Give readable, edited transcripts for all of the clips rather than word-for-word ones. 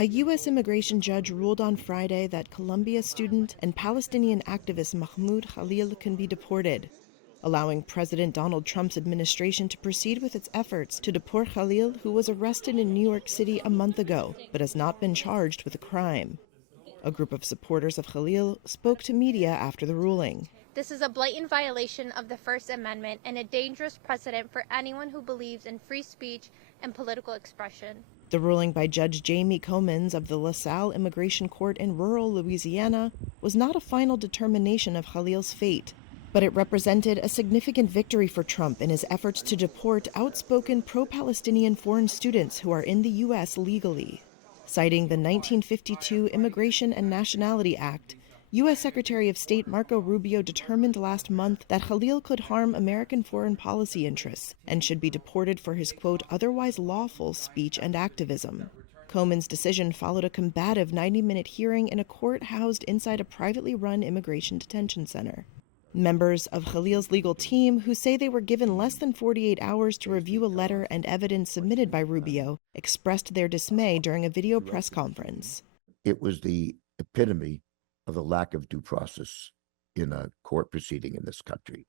A U.S. immigration judge ruled on Friday that Columbia student and Palestinian activist Mahmoud Khalil can be deported, allowing President Donald Trump's administration to proceed with its efforts to deport Khalil, who was arrested in New York City a month ago but has not been charged with a crime. A group of supporters of Khalil spoke to media after the ruling. This is a blatant violation of the First Amendment and a dangerous precedent for anyone who believes in free speech and political expression. The ruling by Judge Jamie Comans of the LaSalle Immigration Court in rural Louisiana was not a final determination of Khalil's fate, but it represented a significant victory for Trump in his efforts to deport outspoken pro-Palestinian foreign students who are in the U.S. legally. Citing the 1952 Immigration and Nationality Act, U.S. Secretary of State Marco Rubio determined last month that Khalil could harm American foreign policy interests and should be deported for his, quote, otherwise lawful speech and activism. Comans' decision followed a combative 90-minute hearing in a court housed inside a privately run immigration detention center. Members of Khalil's legal team, who say they were given less than 48 hours to review a letter and evidence submitted by Rubio, expressed their dismay during a video press conference. It was the epitome of the lack of due process in a court proceeding in this country.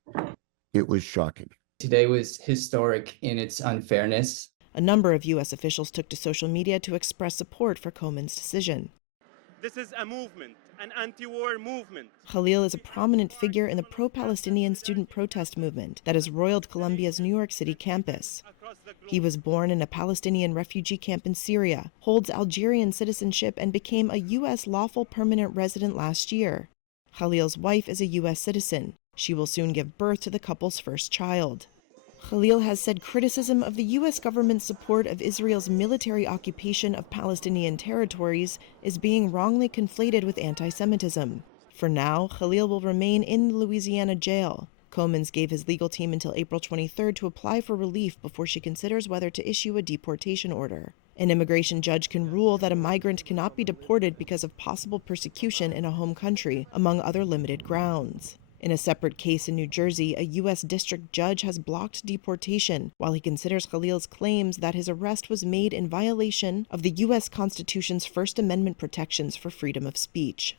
It was shocking. Today was historic in its unfairness. A number of U.S. officials took to social media to express support for Comans' decision. This is a movement, an anti-war movement. Khalil is a prominent figure in the pro-Palestinian student protest movement that has roiled Columbia's New York City campus. He was born in a Palestinian refugee camp in Syria, holds Algerian citizenship, and became a U.S. lawful permanent resident last year. Khalil's wife is a U.S. citizen. She will soon give birth to the couple's first child. Khalil has said criticism of the U.S. government's support of Israel's military occupation of Palestinian territories is being wrongly conflated with anti-Semitism. For now, Khalil will remain in the Louisiana jail. Comans gave his legal team until April 23rd to apply for relief before she considers whether to issue a deportation order. An immigration judge can rule that a migrant cannot be deported because of possible persecution in a home country, among other limited grounds. In a separate case in New Jersey, a U.S. district judge has blocked deportation while he considers Khalil's claims that his arrest was made in violation of the U.S. Constitution's First Amendment protections for freedom of speech.